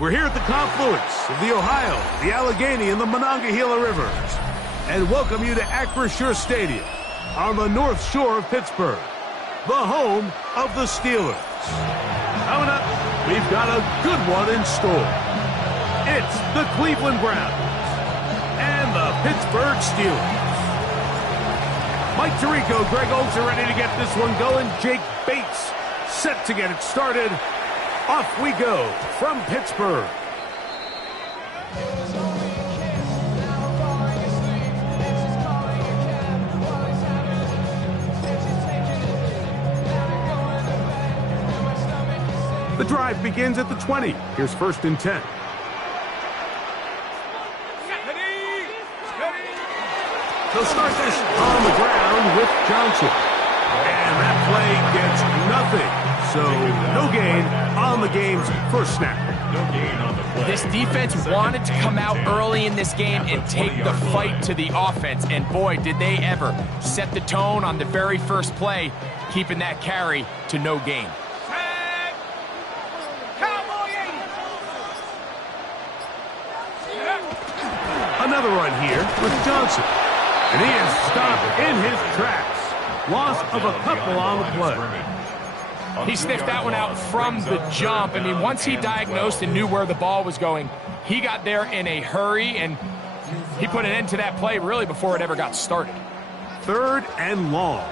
We're here at the confluence of the Ohio, the Allegheny, and the Monongahela Rivers, and welcome you to Acrisure Stadium on the North Shore of Pittsburgh, the home of the Steelers. Coming up, we've got a good one in store. It's the Cleveland Browns and the Pittsburgh Steelers. Mike Tirico, Greg Olds are ready to get this one going. Jake Bates set to get it started. Off we go from Pittsburgh. The drive begins at the 20. Here's 1st and 10. They'll start this on the ground with Johnson. And that play gets nothing. So, no gain on the game's first snap. No gain on the play. This defense wanted to come out early in this game and take the fight to the offense. And boy, did they ever set the tone on the very first play, keeping that carry to no gain. Another run here with Johnson. And he is stopped in his tracks. Loss of a couple on the play. He sniffed that one out from the jump. I mean, once he diagnosed and knew where the ball was going, he got there in a hurry, and he put an end to that play really before it ever got started. 3rd and long.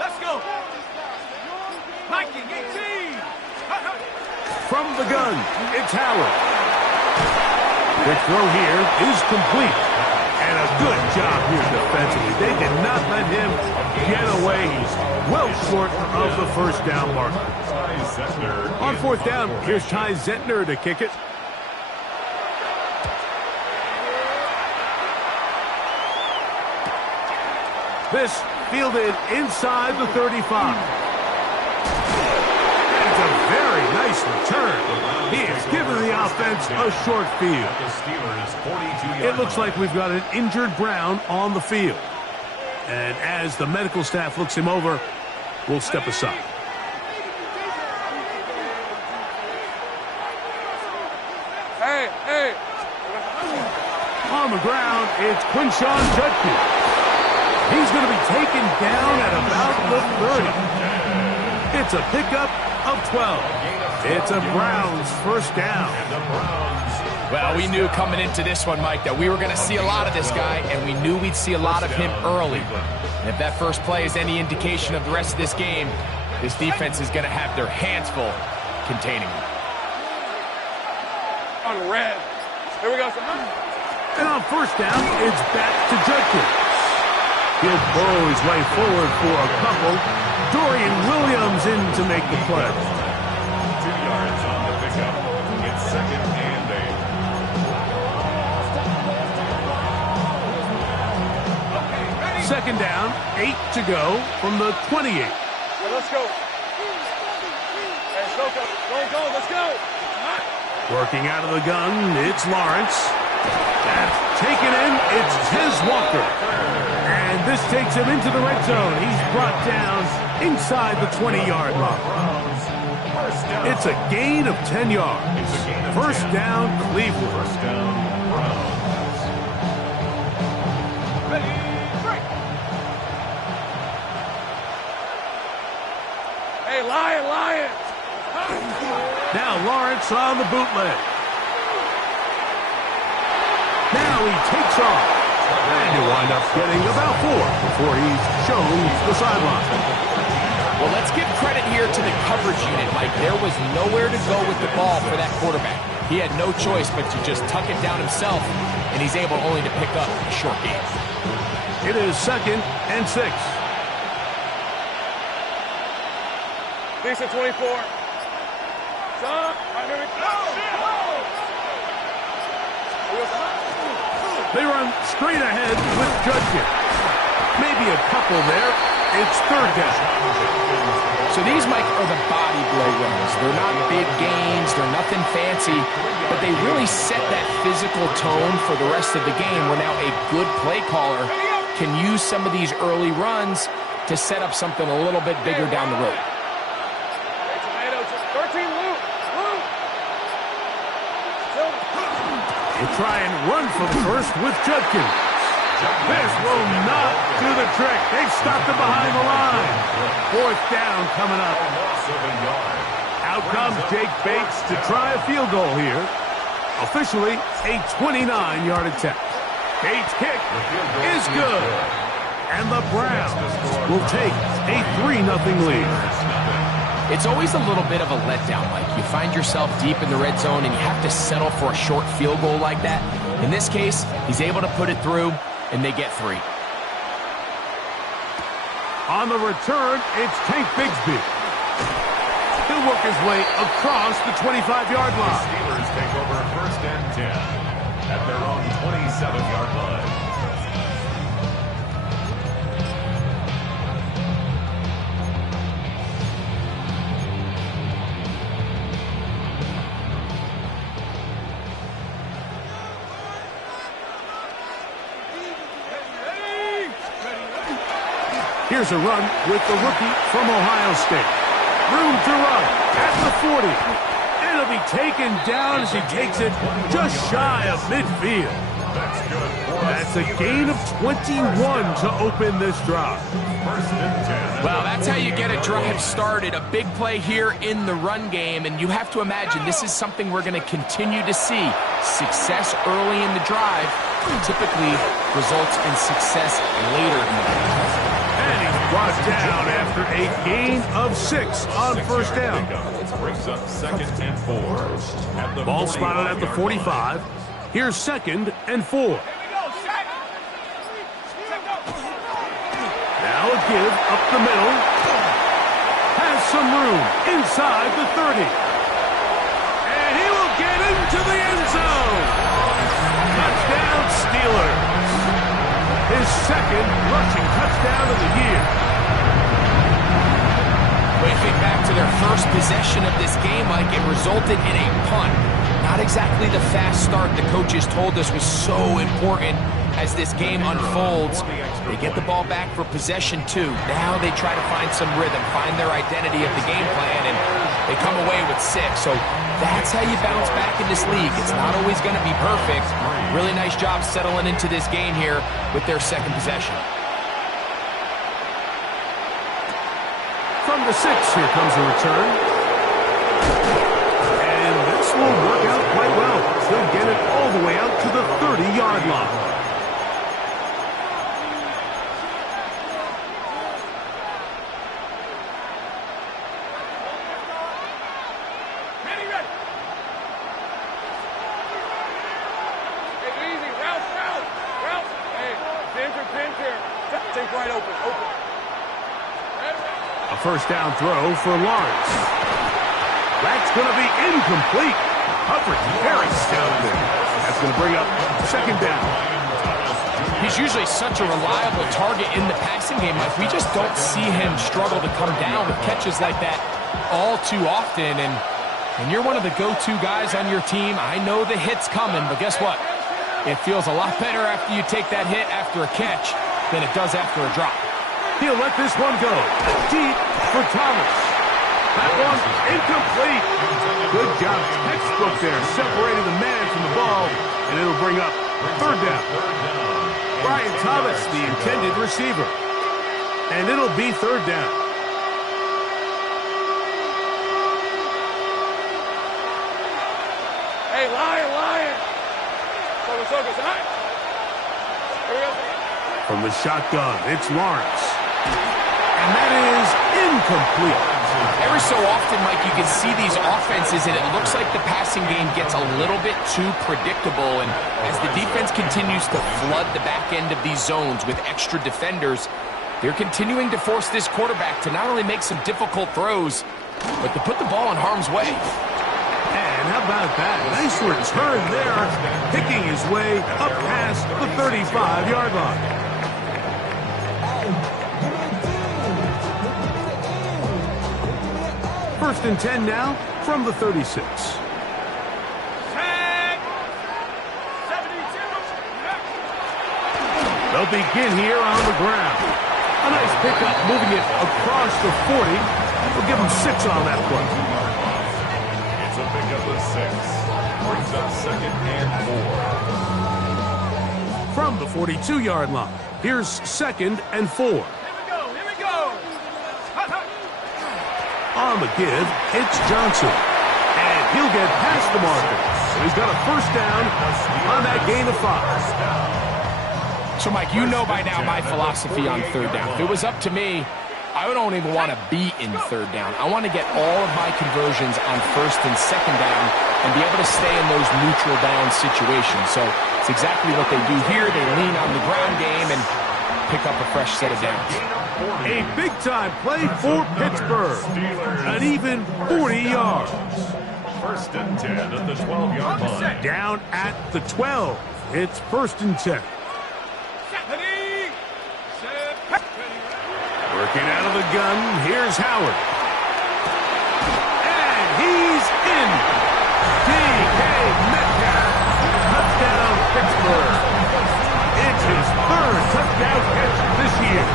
Let's go. Mikey, 18. From the gun, it's Howard. The throw here is complete. And a good job here defensively. They did not let him get away. He's well short of the first down marker. On 4th down, here's Ty Zentner to kick it. This fielded inside the 35. It's a very nice return. He has given the offense a short field. It looks like we've got an injured Brown on the field. And as the medical staff looks him over, we'll step aside. Hey. On the ground, it's Quinshawn Judkins. He's going to be taken down at about the 30. It's a pickup of 12. It's a Browns first down. Well, we knew coming into this one, Mike, that we were going to see a lot of this guy, and we knew we'd see a lot of him early. And if that first play is any indication of the rest of this game, this defense is going to have their hands full containing him. On red. Here we go. And on first down, it's back to Judkins. He'll burrow his way forward for a couple. Dorian Williams in to make the play. 2 yards on the pickup. It's 2nd and 8. Second down, 8 to go from the 28. Yeah, let's go. Hey, go. Let's go. Working out of the gun, it's Lawrence. That's taken in, it's Tez Walker. And this takes him into the red zone. He's brought down inside the 20-yard line. It's a gain of 10 yards. First down, Cleveland. First down, Browns. Ready, break. Hey, Lion. Now Lawrence on the bootleg. Now he takes off. And he'll wind up getting about 4 before he's shown the sideline. Well, let's give credit here to the coverage unit, Mike. There was nowhere to go with the ball for that quarterback. He had no choice but to just tuck it down himself, and he's able only to pick up a short gain. It is 2nd and 6. Decent 24. Son, right here we go. They run straight ahead with Judkins. Maybe a couple there. It's third down. So these, Mike, are the body blow runs. They're not big gains. They're nothing fancy. But they really set that physical tone for the rest of the game where now a good play caller can use some of these early runs to set up something a little bit bigger down the road. They try and run from first with Judkins. This will not do the trick. They've stopped him behind the line. Fourth down coming up. Out comes Jake Bates to try a field goal here. Officially a 29-yard attempt. Bates' kick is good. And the Browns will take a 3-0 lead. It's always a little bit of a letdown, Mike. You find yourself deep in the red zone and you have to settle for a short field goal like that. In this case, he's able to put it through, and they get 3. On the return, it's Tank Bigsby. He'll work his way across the 25-yard line. The Steelers take over first and 10 at their own 27-yard line. Here's a run with the rookie from Ohio State. Room to run at the 40. And it'll be taken down as he takes it just shy of midfield. That's a gain of 21 to open this drive. Well, that's how you get a drive started. A big play here in the run game, and you have to imagine this is something we're going to continue to see. Success early in the drive typically results in success later in the drive. And he's brought down after a gain of 6 on first down. Brings up second and 4. Ball spotted at the 45. Here's second and 4. Now a give up the middle. Has some room inside the 30. And he will get into the end zone. Touchdown Steelers. His second rushing touchdown of the year. When you think back to their first possession of this game, Mike, it resulted in a punt. Not exactly the fast start the coaches told us was so important as this game unfolds. They get the ball back for possession 2. Now they try to find some rhythm, find their identity of the game plan, and they come away with 6. So that's how you bounce back in this league. It's not always going to be perfect. Really nice job settling into this game here with their second possession. From the 6, here comes a return. And this will work out quite well. They'll get it all the way out to the 30-yard line. First down throw for Lawrence. That's going to be incomplete. Coverage very stout there. That's going to bring up second down. He's usually such a reliable target in the passing game. Like, we just don't see him struggle to come down with catches like that all too often. And you're one of the go-to guys on your team. I know the hit's coming, but guess what? It feels a lot better after you take that hit after a catch than it does after a drop. He'll let this one go. Deep for Thomas. That one incomplete. Good job, textbook there, separating the man from the ball, and it'll bring up third down. Brian Thomas, the intended receiver. And it'll be third down. Hey, lion. Focus. Here we go. From the shotgun, it's Lawrence. And that is incomplete. Every so often, Mike, you can see these offenses, and it looks like the passing game gets a little bit too predictable. And as the defense continues to flood the back end of these zones with extra defenders, they're continuing to force this quarterback to not only make some difficult throws, but to put the ball in harm's way. And how about that? Nice return there, picking his way up past the 35-yard line. First and 10 now from the 36. They'll begin here on the ground. A nice pickup, moving it across the 40. We'll give him 6 on that play. It's a pickup of 6. Brings up second and 4. From the 42-yard line, here's second and 4. Here we go. On the give, it's Johnson. And he'll get past the marker. So he's got a first down on that gain of 5. So, Mike, you know by now my philosophy on third down. If it was up to me, I don't even want to be in third down. I want to get all of my conversions on first and second down and be able to stay in those neutral down situations. So it's exactly what they do here. They lean on the ground game and pick up a fresh set of downs. A big-time play for Pittsburgh. An even 40 yards. First and 10 at the 12-yard line. Down at the 12. It's first and 10. Working out of the gun, here's Howard. And he's in. D.K. Metcalf. Touchdown, Pittsburgh. It's his third touchdown catch this year.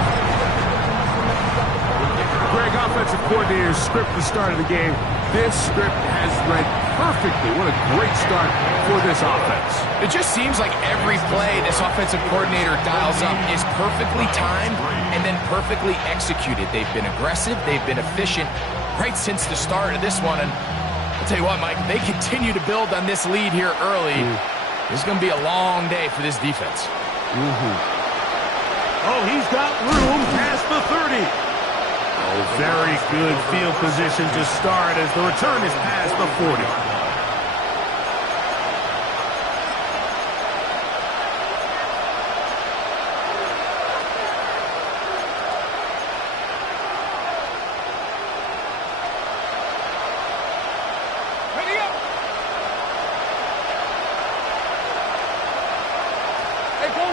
Greg, offensive coordinator's script the start of the game. This script has read perfectly. What a great start for this offense. It just seems like every play this offensive coordinator dials up is perfectly timed and then perfectly executed. They've been aggressive. They've been efficient right since the start of this one. And I'll tell you what, Mike, they continue to build on this lead here early. This is going to be a long day for this defense. Oh, he's got room past the 30. Oh, very good field position to start as the return is past the 40. Ready up. Hey, go.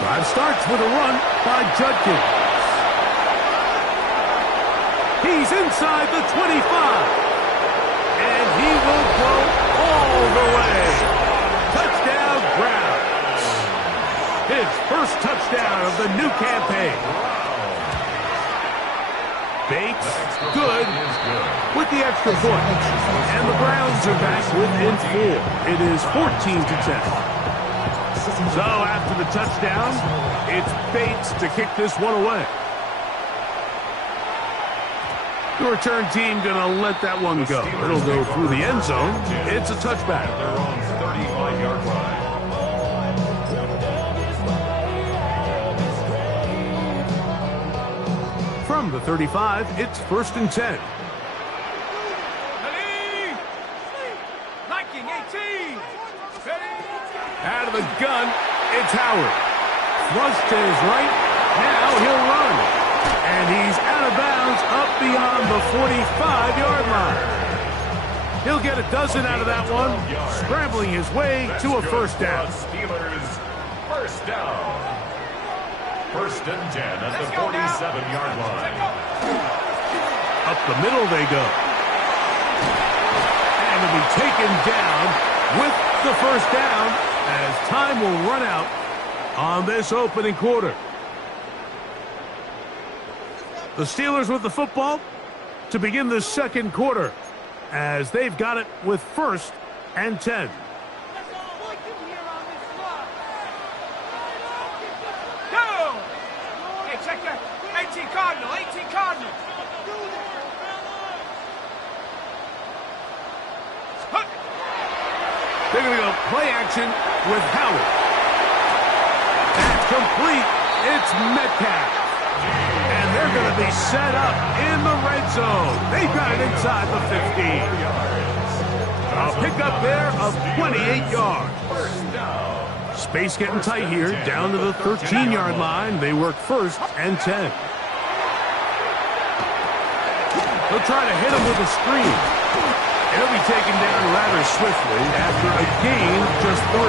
Drive starts with a run by Judkins. He's inside the 25. And he will go all the way. Touchdown, Browns. His first touchdown of the new campaign. Bates, good with the extra point. And the Browns are back within 4. It is 14-10. So after the touchdown, it's Bates to kick this one away. The return team going to let that one go. It'll go through the end zone. It's a touchback. Their own 35-yard line. From the 35, it's first and 10. Ready. Liking 18. Ready. Out of the gun, it's Howard. Thrust to his right. Now he'll run. And he's out of bounds up beyond the 45-yard line. He'll get a dozen out of that one, scrambling his way to a first down. Steelers first down. First and 10 at the 47-yard line. Up the middle they go. And will be taken down with the first down as time will run out on this opening quarter. The Steelers with the football to begin the second quarter as they've got it with first and 10. Go. Hey, check that. 18 Cardinal. They're going to go play action with Howard. That's complete. It's Metcalf. And they're going to be set up in the red zone. They've got it inside the 15. A pickup there of 28 yards. Space getting tight here, down to the 13-yard line. They work first and 10. He'll try to hit him with a screen. He'll be taken down rather swiftly after a gain of just 3.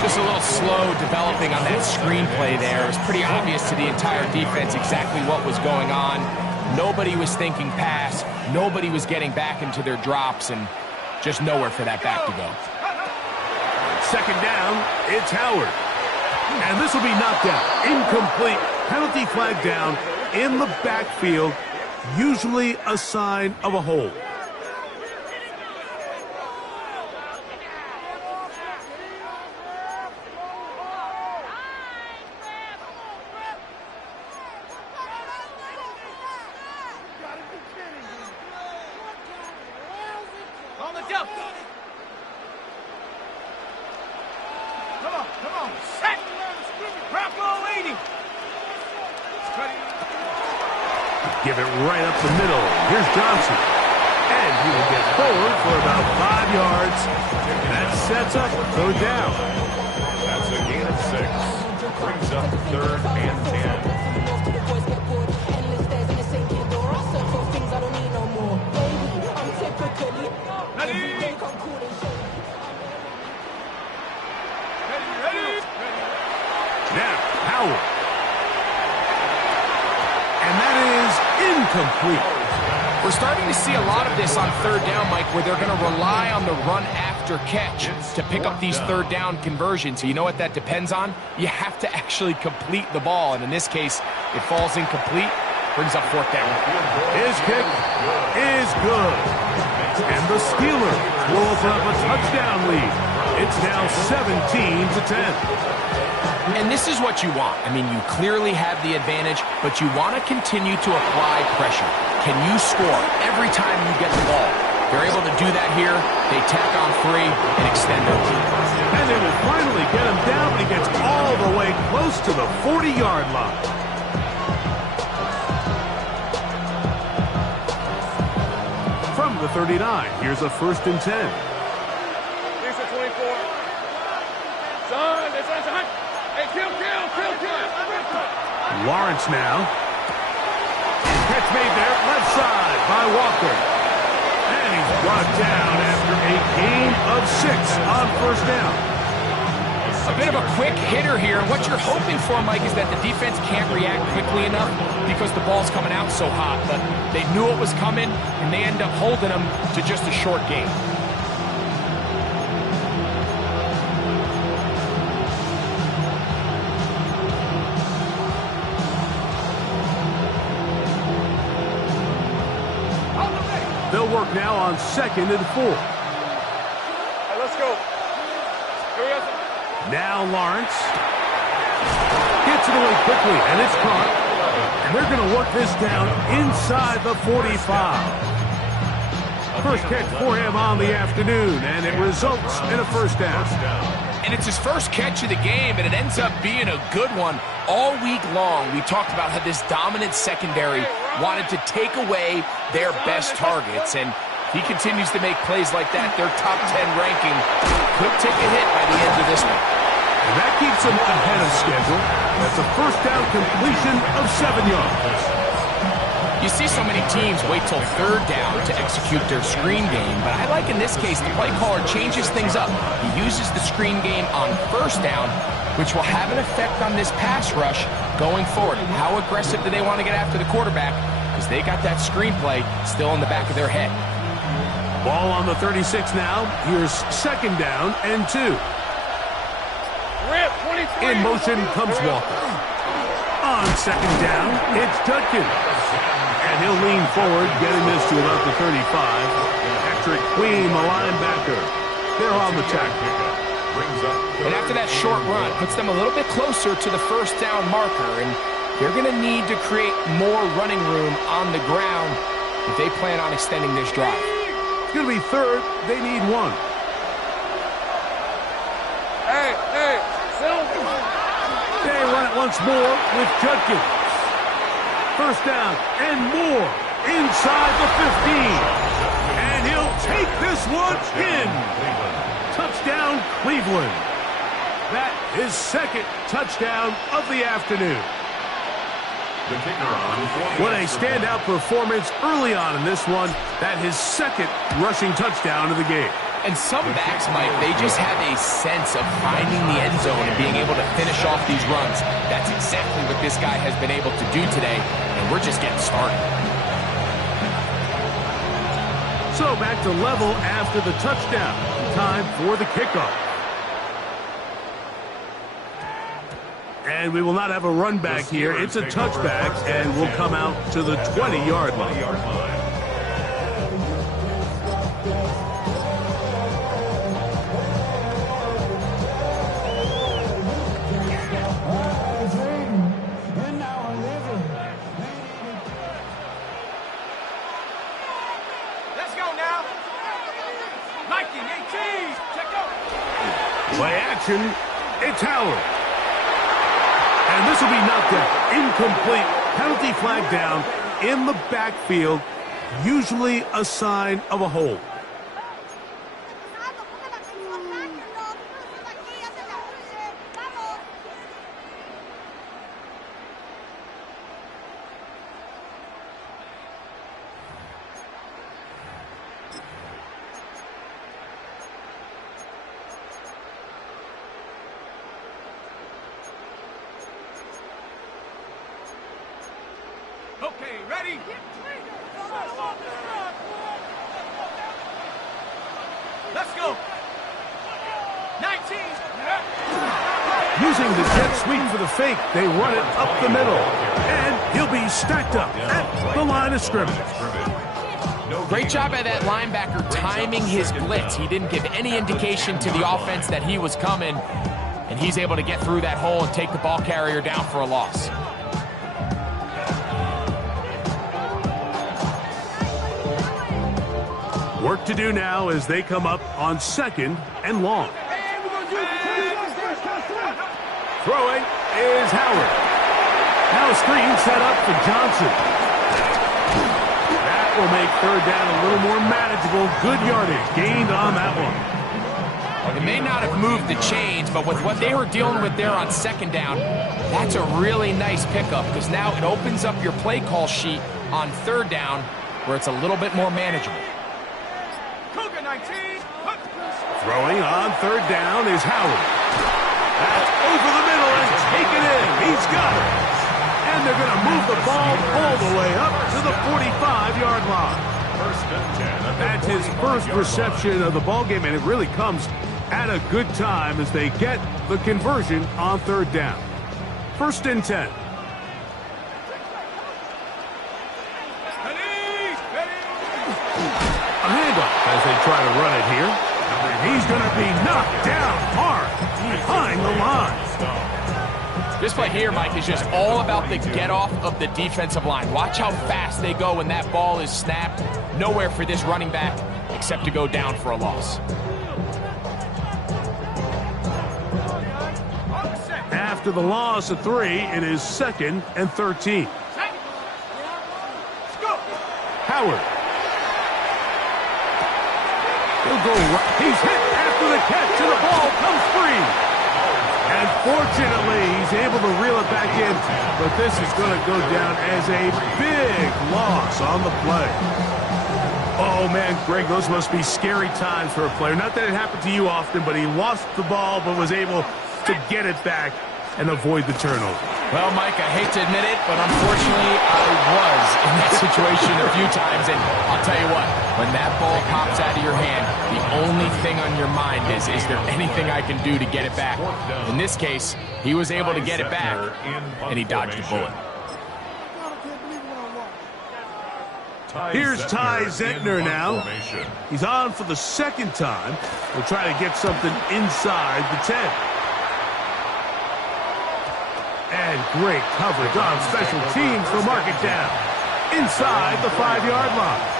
Just a little slow developing on that screenplay there. It was pretty obvious to the entire defense exactly what was going on. Nobody was thinking pass. Nobody was getting back into their drops, and just nowhere for that back to go. Second down, it's Howard. And this will be knocked out. Incomplete. Penalty flag down in the backfield. Usually a sign of a hold. On the jump. Come on. Set. Bronco waiting. Give it right up the middle. Here's Johnson. And he will get forward for about 5 yards. That sets up third down. That's a gain of 6. Brings up 3rd and 10. Now, Howard. And that is incomplete. We're starting to see a lot of this on third down, Mike, where they're going to rely on the run after catch to pick up these third down conversions. So you know what that depends on? You have to actually complete the ball. And in this case, it falls incomplete, brings up 4th down. His kick is good. And the Steelers will open up a touchdown lead. It's now 17-10. And this is what you want. I mean, you clearly have the advantage, but you want to continue to apply pressure. Can you score every time you get the ball? They're able to do that here. They tack on 3 and extend their lead. And they will finally get him down, but he gets all the way close to the 40-yard line. From the 39, here's a 1st and 10. Here's the 24. Son. Hey, kill. Lawrence now. Catch made there, left side by Walker. And he's brought down after a gain of 6 on 1st down. A bit of a quick hitter here. And what you're hoping for, Mike, is that the defense can't react quickly enough because the ball's coming out so hot. But they knew it was coming, and they end up holding them to just a short gain. They'll work now on 2nd and 4. Hey, let's go. Now Lawrence gets it away quickly, and it's caught. And they're going to work this down inside the 45. First catch for him on the afternoon, and it results in a 1st down. And it's his first catch of the game, and it ends up being a good one. All week long, we talked about how this dominant secondary wanted to take away their best targets, and he continues to make plays like that. Their top 10 ranking could take a hit by the end of this one. And that keeps them ahead of schedule. That's a 1st down completion of 7 yards. You see so many teams wait till 3rd down to execute their screen game, but I like in this case the play caller changes things up. He uses the screen game on 1st down, which will have an effect on this pass rush going forward. How aggressive do they want to get after the quarterback? Because they got that screenplay still in the back of their head. Ball on the 36 now. Here's 2nd down and 2. In motion comes Walker. On 2nd down, it's Judkins. And he'll lean forward, getting this to about the 35. Patrick Queen, the linebacker. They're on the tackle. And after that short run, puts them a little bit closer to the 1st down marker. And they're going to need to create more running room on the ground if they plan on extending this drive. It's going to be 3rd. They need 1. Hey, They run it once more with Judkins. 1st down and more inside the 15. And he'll take this one in. Touchdown, Cleveland. That is 2nd touchdown of the afternoon. The kicker on. What a standout performance early on in this one. That his second rushing touchdown of the game. And some backs, Mike, they just have a sense of finding the end zone and being able to finish off these runs. That's exactly what this guy has been able to do today, and we're just getting started. So back to level after the touchdown. Time for the kickoff. And we will not have a run back here. It's a touchback, and we'll come out to the 20-yard line. Let's go now. 1918. Check out. Play action. It's Howard. And this will be knocked out. Incomplete. Penalty flag down in the backfield. Usually a sign of a hold. Okay, ready? Let's go. 19. Using the jet sweep for the fake, they run it up the middle. And he'll be stacked up at the line of scrimmage. Great job by that linebacker timing his blitz. He didn't give any indication to the offense that he was coming, and he's able to get through that hole and take the ball carrier down for a loss. Work to do now as they come up on 2nd and long. Throwing is Howard. Now a screen set up for Johnson. That will make 3rd down a little more manageable. Good yardage gained on that one. They may not have moved the chains, but with what they were dealing with there on 2nd down, that's a really nice pickup because now it opens up your play call sheet on 3rd down where it's a little bit more manageable. Throwing on 3rd down is Howard. That's over the middle and taken in. He's got it. And they're going to move the ball all the way up to the 45-yard line. That's his first reception of the ball game, and it really comes at a good time as they get the conversion on 3rd down. 1st and 10. A handoff as they try to run it here. And he's going to be knocked down hard behind the line. This play here, Mike, is just all about the get-off of the defensive line. Watch how fast they go when that ball is snapped. Nowhere for this running back except to go down for a loss. After the loss of 3, it is 2nd and 13. Howard. He'll go right. He's hit after the catch, and the ball comes free. And fortunately, he's able to reel it back in, but this is going to go down as a big loss on the play. Oh, man, Greg, those must be scary times for a player. Not that it happened to you often, but he lost the ball but was able to get it back and avoid the turnover. Well, Mike, I hate to admit it, but unfortunately, I was in that situation a few times, and I'll tell you what, when that ball pops out of your hand, the only thing on your mind is there anything I can do to get it back? In this case, he was able to get it back, and he dodged a bullet. Here's Ty Zentner now. He's on for the 2nd time. We'll try to get something inside the 10. And great coverage on special teams to mark it down inside the 5-yard line.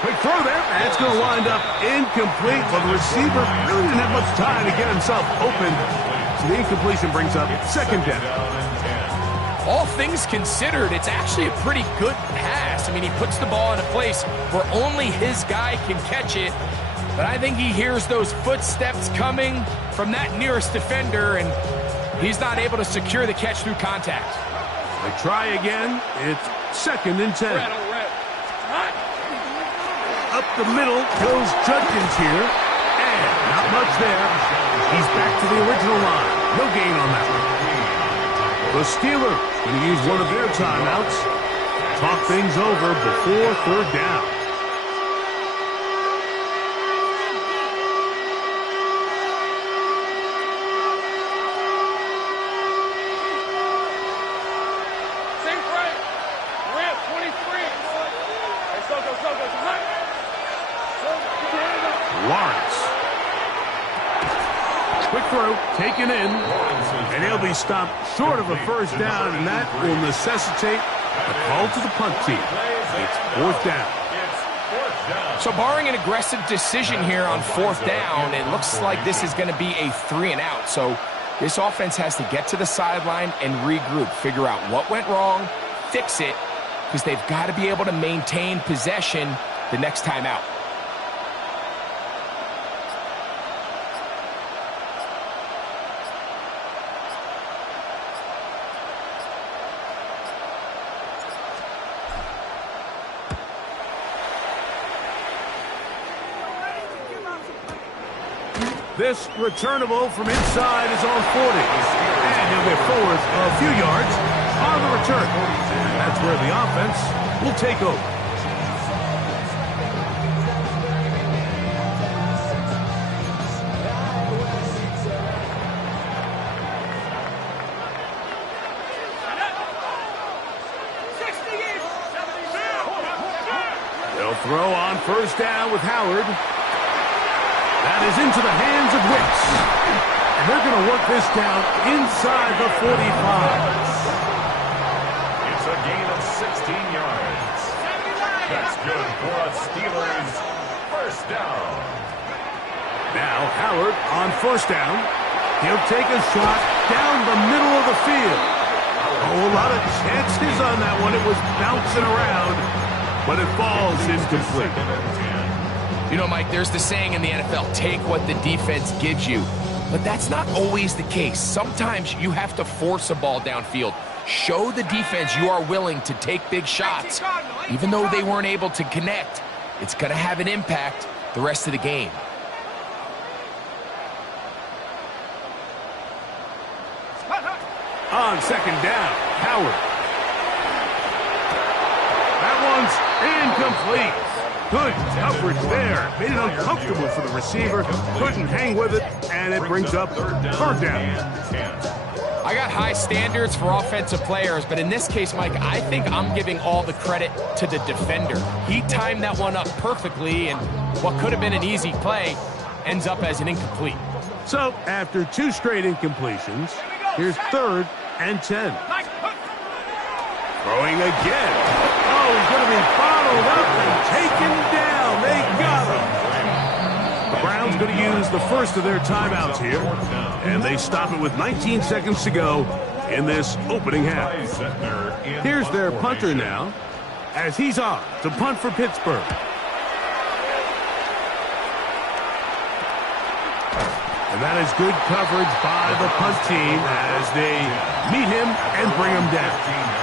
Quick throw there, and it's going to wind up incomplete, but the receiver really didn't have much time to get himself open. So the incompletion brings up second down. All things considered, it's actually a pretty good pass. I mean, he puts the ball in a place where only his guy can catch it. But I think he hears those footsteps coming from that nearest defender, and he's not able to secure the catch through contact. They try again. It's 2nd and 10. Up the middle goes Judkins here. And not much there. He's back to the original line. No gain on that one. The Steelers going to use one of their timeouts. Talk things over before 3rd down. Lawrence. Quick throw, taken in, and he'll be stopped short of a first down, and that will necessitate a call to the punt team. It's 4th down. So barring an aggressive decision here on 4th down, it looks like this is going to be a 3 and out. So this offense has to get to the sideline and regroup, figure out what went wrong, fix it, because they've got to be able to maintain possession the next time out. This returnable from inside is on 40. And he'll get forward a few yards on the return. And that's where the offense will take over. They'll throw on 1st down with Howard. That is into the hands of Wicks. And they're going to work this down inside the 45. It's a gain of 16 yards. That's good for a Steelers 1st down. Now Howard on 1st down. He'll take a shot down the middle of the field. Oh, a lot of chances on that one. It was bouncing around, but it falls incomplete. You know, Mike, there's the saying in the NFL, take what the defense gives you. But that's not always the case. Sometimes you have to force a ball downfield. Show the defense you are willing to take big shots. Even though they weren't able to connect, it's going to have an impact the rest of the game. On 2nd down, Howard. That one's incomplete. Good coverage there. Made it uncomfortable for the receiver. Couldn't hang with it, and it brings up 3rd down. I got high standards for offensive players, but in this case, Mike, I think I'm giving all the credit to the defender. He timed that one up perfectly, and what could have been an easy play ends up as an incomplete. So, after 2 straight incompletions, here's 3rd and 10. Throwing again. Oh, he's going to be bottled up and taken down. They got him. The Browns going to use the first of their timeouts here, and they stop it with 19 seconds to go in this opening half. Here's their punter now, as he's on to punt for Pittsburgh. And that is good coverage by the punt team as they meet him and bring him down.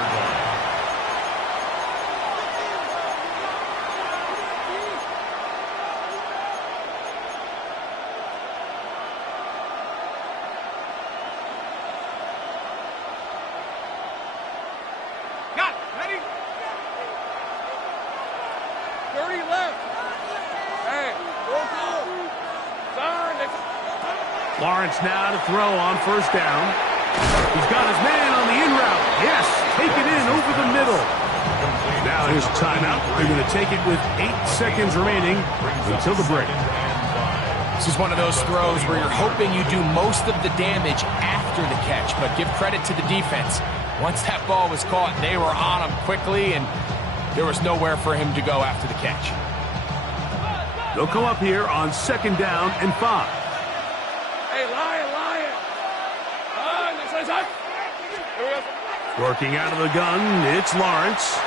Lawrence now to throw on 1st down. He's got his man on the in route. Yes, take it in over the middle. Now here's a timeout. They're going to take it with 8 seconds remaining until the break. This is one of those throws where you're hoping you do most of the damage after the catch, but give credit to the defense. Once that ball was caught, they were on him quickly, and there was nowhere for him to go after the catch. They'll come up here on 2nd down and 5. Hey, Lion! Working out of the gun, it's Lawrence.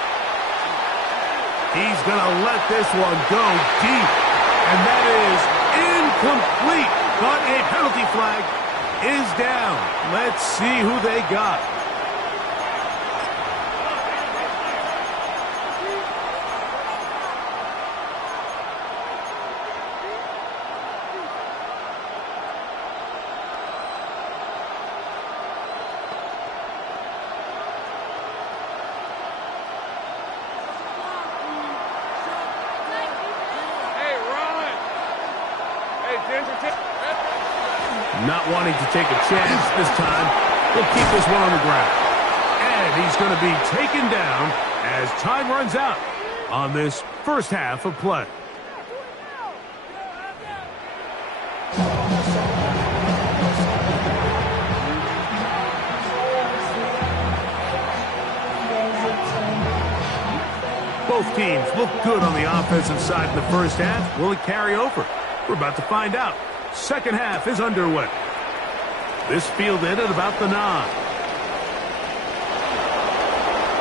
He's going to let this one go deep. And that is incomplete. But a penalty flag is down. Let's see who they got. Not wanting to take a chance this time, he'll keep this one on the ground. And he's going to be taken down as time runs out on this first half of play. Both teams look good on the offensive side in the first half. Will it carry over? We're about to find out. Second half is underway. This fielded at about the 9.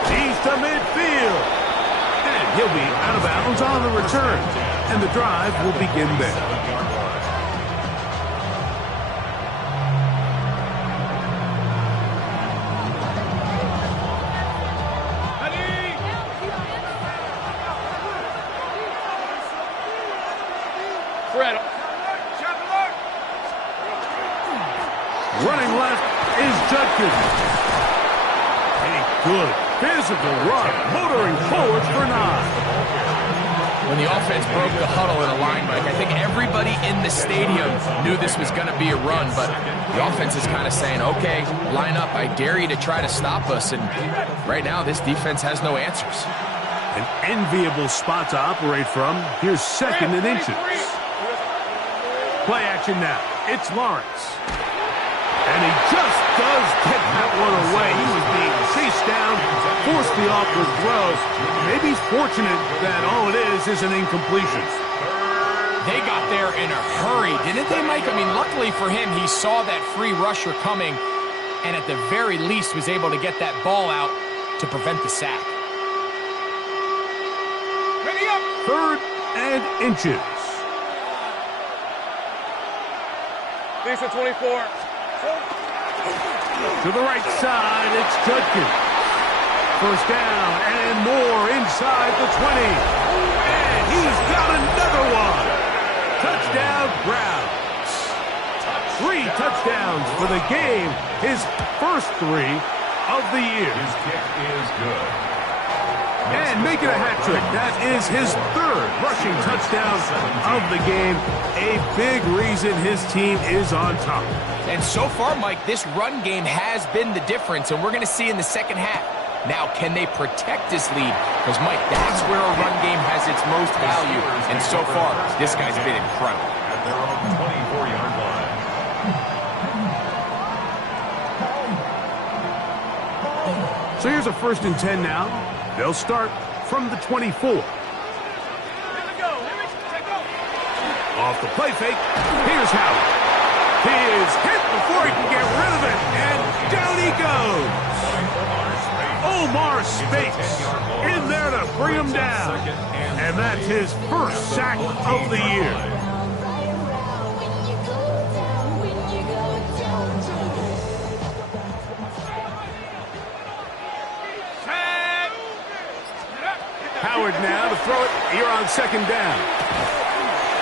He's to midfield. And he'll be out of bounds on the return. And the drive will begin there. Running left is Judkins. A good physical run, motoring forward for 9. When the offense broke the huddle in a line, Mike, I think everybody in the stadium knew this was going to be a run, but the offense is kind of saying, okay, line up, I dare you to try to stop us, and right now this defense has no answers. An enviable spot to operate from. Here's 2nd and inches. Play action now. It's Lawrence. And he just does get that one away. He was being chased down, forced the awkward throw. Maybe he's fortunate that all it is an incompletion. They got there in a hurry, didn't they, Mike? I mean, luckily for him, he saw that free rusher coming and at the very least was able to get that ball out to prevent the sack. 3rd and inches. These are 24. To the right side, it's Judkins. First down and more inside the 20. And he's got another one. Touchdown, Browns. 3 touchdowns for the game. His first 3 of the year. His kick is good. And make it a hat trick. That is his 3rd rushing touchdown of the game. A big reason his team is on top. And so far, Mike, this run game has been the difference, and we're going to see in the second half. Now, can they protect this lead? Because, Mike, that's where a run game has its most value. And so far, this guy's been incredible. At their own 24-yard line. So here's a 1st and 10 now. They'll start from the 24. Off the play fake, here's Howard. He is hit before he can get rid of it, and down he goes. Omar Speights in there to bring him down, and that's his first sack of the year. Howard now to throw it here on 2nd down.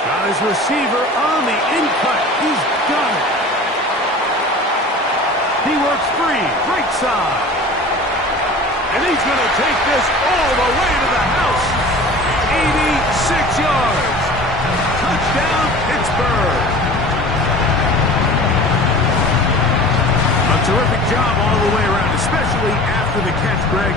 Got his receiver on the in-cut. He's got it. He works free, right side. And he's going to take this all the way to the house. 86 yards. Touchdown, Pittsburgh. A terrific job all the way around, especially after the catch, Greg,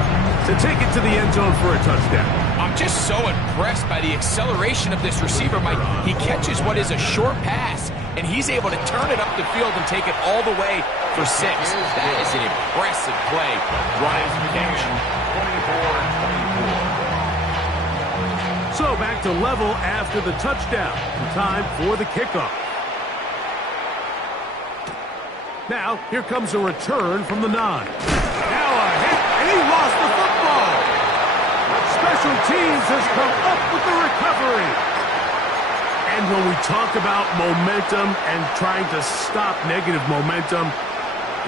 to take it to the end zone for a touchdown. I'm just so impressed by the acceleration of this receiver, Mike. He catches what is a short pass, and he's able to turn it up the field and take it all the way for 6. That is an impressive play. Ryan, So back to level after the touchdown. Time for the kickoff. Now, here comes a return from the 9. Now a hit, and he lost the football. Special teams has come up with the recovery. And when we talk about momentum and trying to stop negative momentum,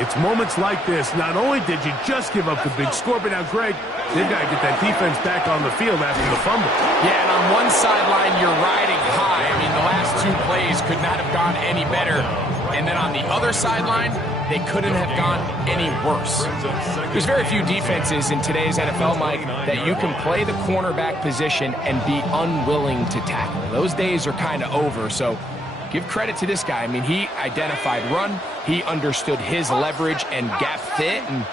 it's moments like this. Not only did you just give up the big score, but now, Greg, they've got to get that defense back on the field after the fumble. Yeah, and on one sideline, you're riding high. I mean, the last 2 plays could not have gone any better. And then on the other sideline, they couldn't have gone any worse. There's very few defenses in today's NFL, Mike, that you can play the cornerback position and be unwilling to tackle. Those days are kind of over, so give credit to this guy. I mean, he identified run, he understood his leverage and gap fit, and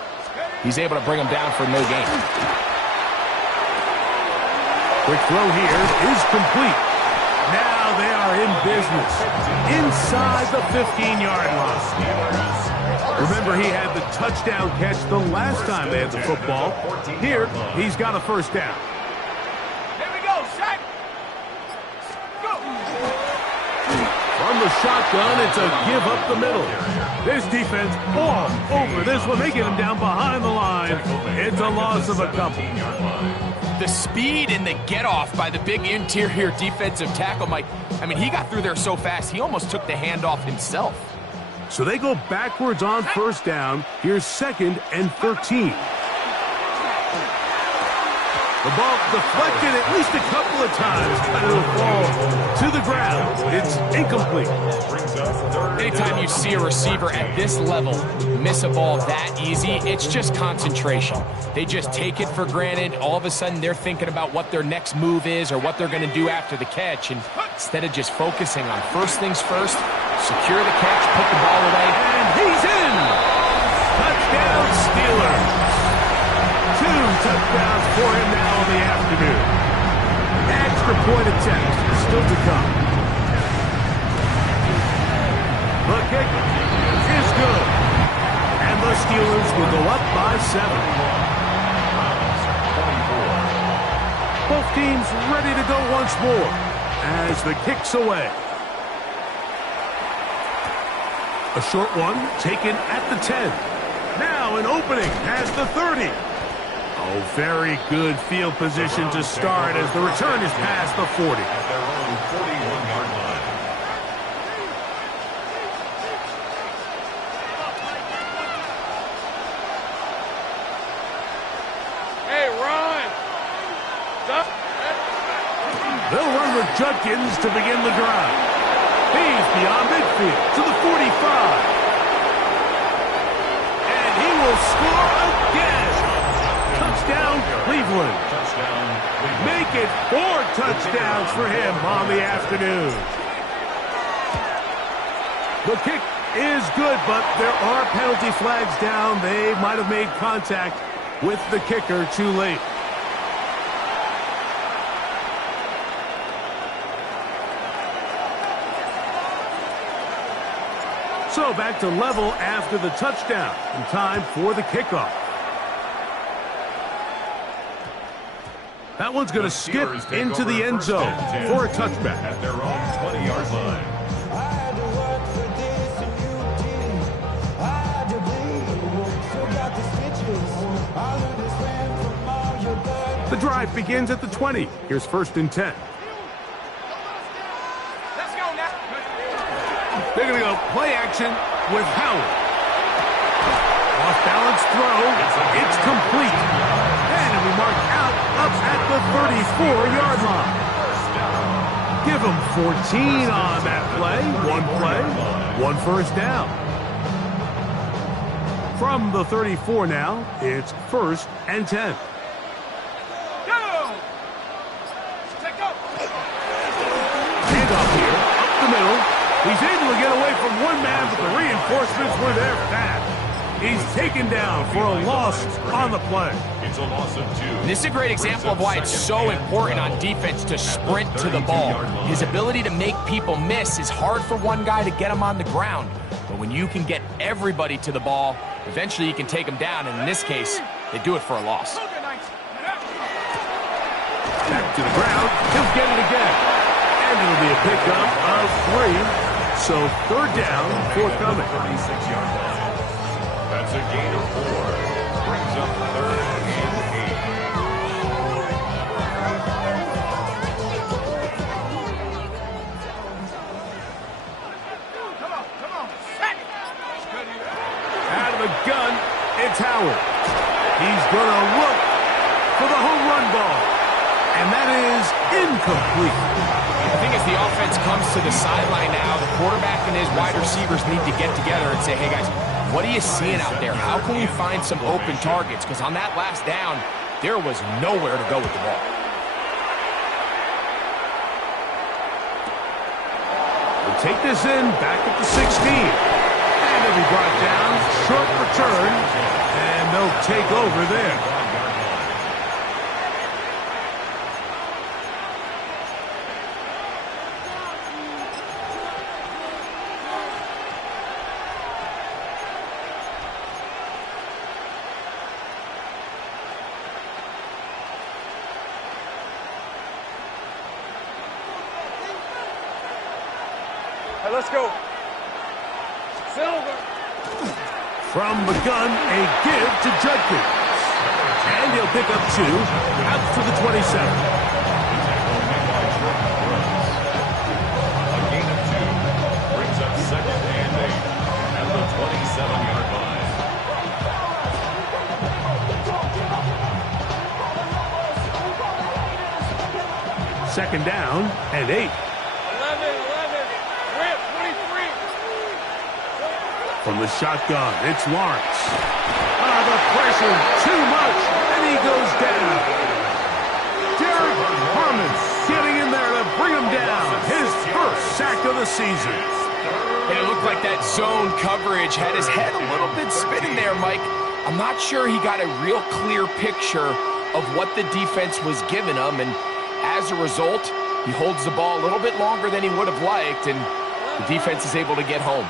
he's able to bring him down for no gain. Quick throw here is complete. Now they are in business inside the 15-yard line. Remember, he had the touchdown catch the last time they had the football. Here, he's got a first down. Here we go, set. Go. From the shotgun, it's a give up the middle. This defense all over this one. They get him down behind the line. It's a loss of a couple. The speed and the get-off by the big interior defensive tackle, Mike. I mean, he got through there so fast, he almost took the handoff himself. So they go backwards on first down. Here's 2nd and 13. The ball deflected at least a couple of times, but it'll fall to the ground. It's incomplete. Anytime you see a receiver at this level miss a ball that easy, it's just concentration. They just take it for granted. All of a sudden, they're thinking about what their next move is or what they're going to do after the catch. And instead of just focusing on first things first, secure the catch, put the ball away. And he's in! Touchdown, Steelers! 2 touchdowns for him now in the afternoon. Extra point attempt still to come. The kick is good. And the Steelers will go up by 7. Both teams ready to go once more as the kick's away. A short one taken at the 10. Now an opening past the 30. Oh, very good field position to start as the return is past the 40. At their own 41-yard line. Hey, Ron. They'll run with Judkins to begin the drive. He's beyond midfield to the 45. And he will score again. Touchdown, Cleveland. Make it 4 touchdowns for him on the afternoon. The kick is good, but there are penalty flags down. They might have made contact with the kicker too late. So back to level after the touchdown, and time for the kickoff. That one's going to skip into the end zone for a touchback. At their own 20-yard line. The drive begins at the 20. Here's 1st and 10. Let's go now. They're going to go play action with Howard. Off-balance throw. It's complete. And it'll be marked out up at the 34-yard line. Give them 14 on that play. 1 first down. From the 34 now, it's 1st and 10. Handoff here, up the middle. He's able to get away from one man, but the reinforcements were there fast. He's taken down for a loss on the play. It's a loss of 2. This is a great example of why it's so important on defense to sprint to the ball. His ability to make people miss is hard for one guy to get him on the ground. But when you can get everybody to the ball, eventually you can take them down. And in this case, they do it for a loss. That To the ground. He'll get it again. And it'll be a pickup of 3. So third down, forthcoming. 36-yard line. That's a gain of 4. Brings up third and 8. Come on. Set. Out of the gun, it's Howard. He's going to look for the home run ball. And that is incomplete. I think as the offense comes to the sideline now, the quarterback and his wide receivers need to get together and say, hey, guys, what are you seeing out there? How can we find some open targets? Because on that last down, there was nowhere to go with the ball. We'll take this in back at the 16. And it'll be brought down. Short return. And they'll take over there. Hey, let's go. Silver. From the gun, a give to Judkins. And he'll pick up 2 out to the 27. A gain of 2 brings up second and 8 at the 27-yard line. Second down and 8. 11. Rip, 23. From the shotgun, it's Lawrence. The pressure, too much, and he goes down. Derek Harmon getting in there to bring him down. His first sack of the season. And it looked like that zone coverage had his head a little bit spinning there, Mike. I'm not sure he got a real clear picture of what the defense was giving him, and as a result, he holds the ball a little bit longer than he would have liked, and the defense is able to get home.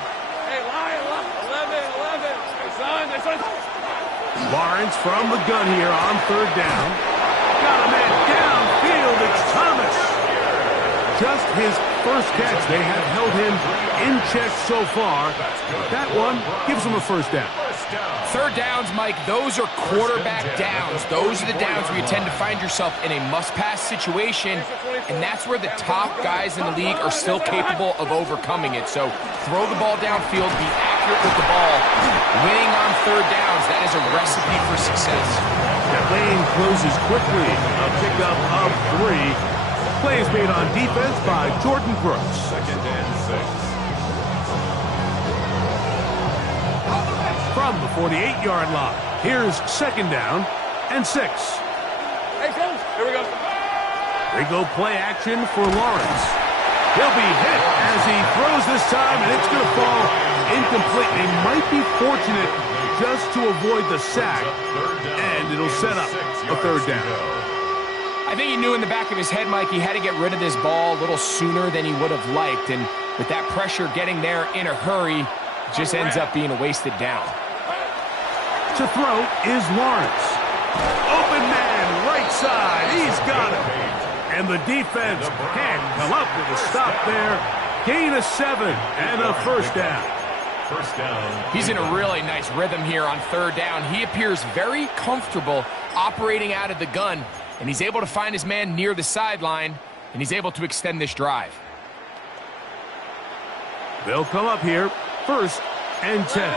Hey, Lion, 11. Hey, son. Lawrence from the gun here on third down. Got a man downfield. It's Thomas. Just his first catch. They have held him in check so far. That one gives him a first down. Third downs, Mike, those are quarterback downs. Those are the downs where you tend to find yourself in a must-pass situation, and that's where the top guys in the league are still capable of overcoming it. So throw the ball downfield, be accurate with the ball. Winning on third downs, that is a recipe for success. That lane closes quickly. A pickup of 3. Play is made on defense by Jordan Brooks. Second and 6. From the 48-yard line, here's second down and 6. Hey, coach. Here we go. They go play action for Lawrence. He'll be hit as he throws this time, and it's going to fall incomplete. They might be fortunate just to avoid the sack, and it'll set up a third down. I think he knew in the back of his head, Mike, he had to get rid of this ball a little sooner than he would have liked, and with that pressure getting there in a hurry, it just ends up being a wasted down. To throw is Lawrence. Open man, right side. He's got it. And the defense can't come up with a stop there. Gain of 7 and a first down. First down. He's in a really nice rhythm here on third down. He appears very comfortable operating out of the gun, and he's able to find his man near the sideline, and he's able to extend this drive. They'll come up here. First and 10.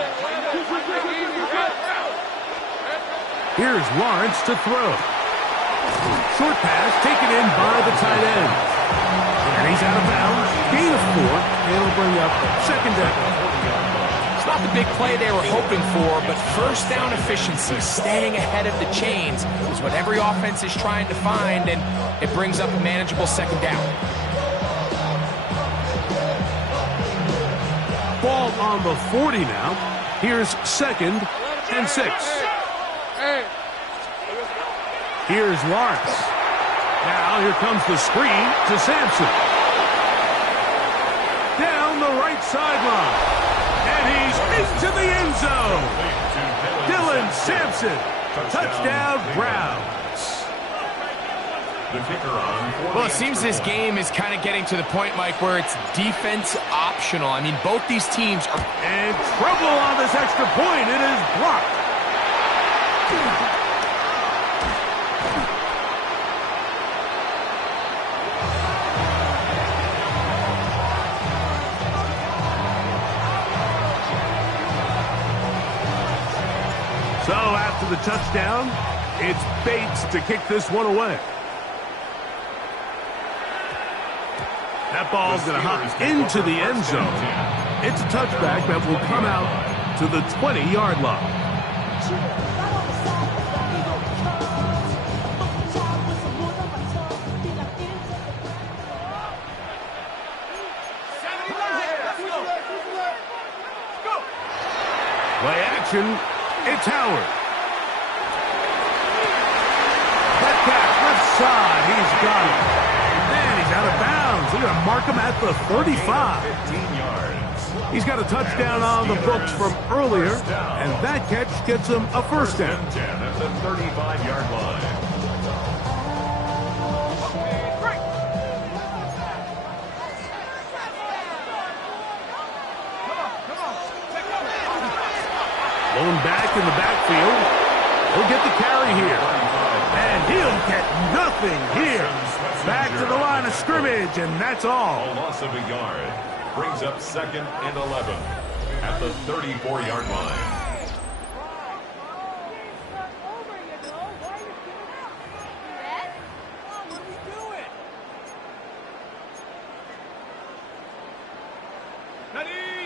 Here's Lawrence to throw. Short pass taken in by the tight end. And he's out of bounds. Gain of 4. They'll bring up second down. It's not the big play they were hoping for, but first down efficiency, staying ahead of the chains, is what every offense is trying to find, and it brings up a manageable second down. Ball on the 40 now. Here's second and 6. Here's Lawrence. Now here comes the screen to Sampson. Down the right sideline. And he's into the end zone. Dylan Sampson. Touchdown, Browns. The kicker on for Well, it seems this game is kind of getting to the point, Mike, where it's defense optional. I mean, both these teams are... And trouble on this extra point. It is blocked. So after the touchdown, it's Bates to kick this one away. That ball's going to hop into the end zone. It's a touchback that will come out to the 20-yard line. Play action. It's Howard. Metcalf left side. He's got it. Man, he's out of bounds. They're going to mark him at the 35. 15 yards. He's got a touchdown on the books from earlier, and that catch gets him a first down. 10 at the 35-yard line. Going back in the backfield. He'll get the carry here. And he'll get nothing here. Back to the line of scrimmage, and that's all. A loss of a yard brings up 2nd and 11 at the 34-yard line.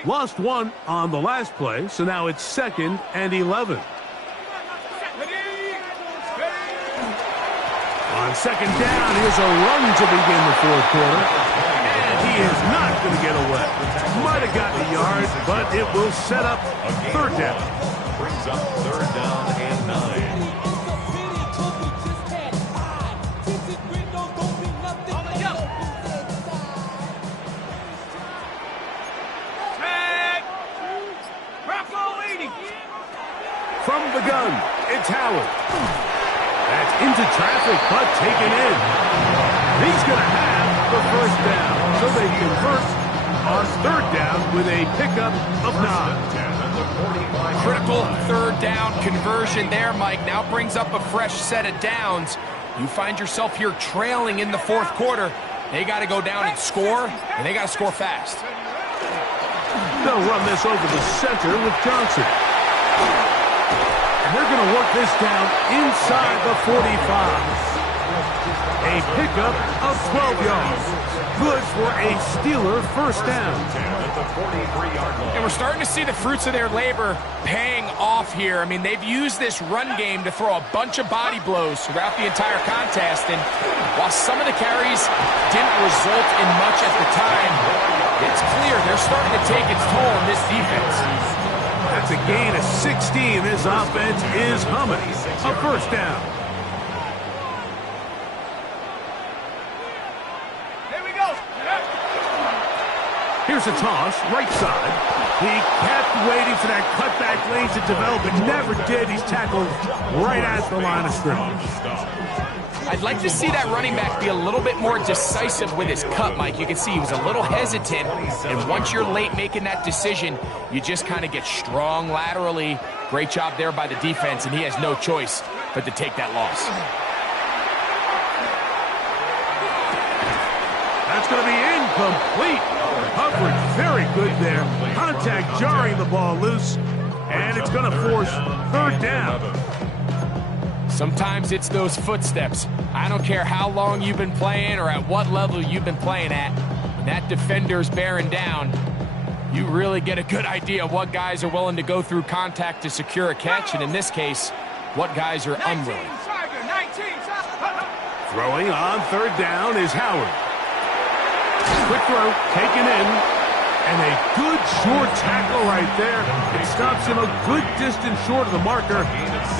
Lost one on the last play, so now it's 2nd and 11. On 2nd down, here's a run to begin the 4th quarter. And he is not going to get away. Might have gotten a yard, but it will set up 3rd down. Brings up 3rd down and 9. From the gun, it's Howard. That's into traffic, but taken in. He's going to have the 1st down. So they convert on 3rd down with a pickup of 9. Critical 3rd down conversion there, Mike. Now brings up a fresh set of downs. You find yourself here trailing in the 4th quarter. They got to go down and score, and they got to score fast. They'll run this over the center with Johnson. And they're going to work this down inside the 45. A pickup of 12 yards. Good for a Steeler 1st down. And we're starting to see the fruits of their labor paying off here. I mean, they've used this run game to throw a bunch of body blows throughout the entire contest. And while some of the carries didn't result in much at the time, it's clear they're starting to take its toll on this defense. That's a gain of 16. This offense is humming. A 1st down. Here we go. Here's a toss, right side. He kept waiting for that cutback lane to develop, but never did. He's tackled right at the line of scrimmage. I'd like to see that running back be a little bit more decisive with his cut, Mike. You can see he was a little hesitant, and once you're late making that decision, you just kind of get strong laterally. Great job there by the defense, and he has no choice but to take that loss. That's going to be incomplete. Coverage very good there. Contact jarring the ball loose, and it's going to force 3rd down. Sometimes it's those footsteps. I don't care how long you've been playing or at what level you've been playing at. When that defender's bearing down, you really get a good idea of what guys are willing to go through contact to secure a catch, and in this case, what guys are unwilling. Throwing on 3rd down is Howard. Quick throw, taken in. And a good short tackle right there. It stops him a good distance short of the marker.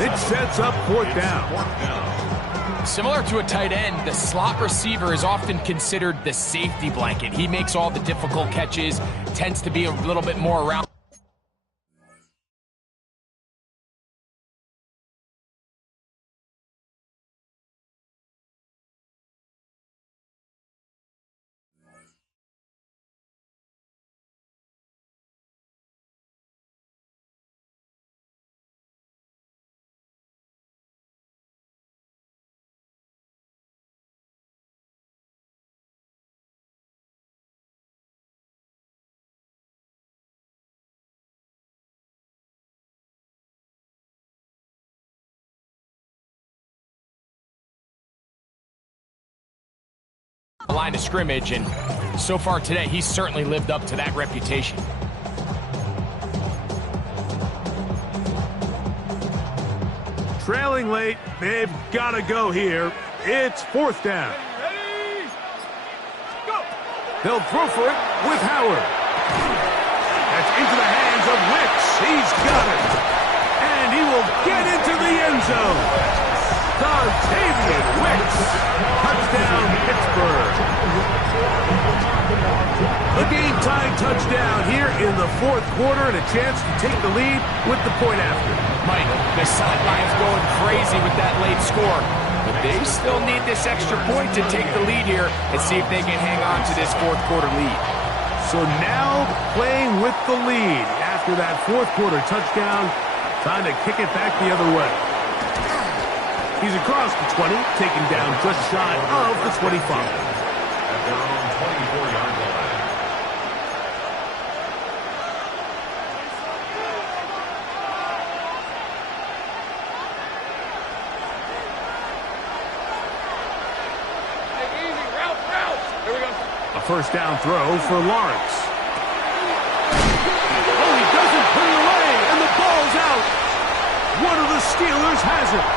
It sets up 4th down. Similar to a tight end, the slot receiver is often considered the safety blanket. He makes all the difficult catches, tends to be a little bit more around the line of scrimmage, and so far today, he's certainly lived up to that reputation. Trailing late, they've got to go here. It's 4th down. Ready? Go! They'll throw for it with Howard. That's into the hands of Wicks. He's got it. And he will get into the end zone. Dontavian Wicks. Touchdown, Pittsburgh. A game-tying touchdown here in the 4th quarter and a chance to take the lead with the point after. Mike, the sideline's going crazy with that late score, but they still need this extra point to take the lead here and see if they can hang on to this 4th quarter lead. So now playing with the lead after that 4th quarter touchdown, trying to kick it back the other way. He's across the 20, taken down just shy of the 25. At their own 24-yard line. A 1st down throw for Lawrence. Oh, he doesn't put it away, and the ball's out. One of the Steelers has it.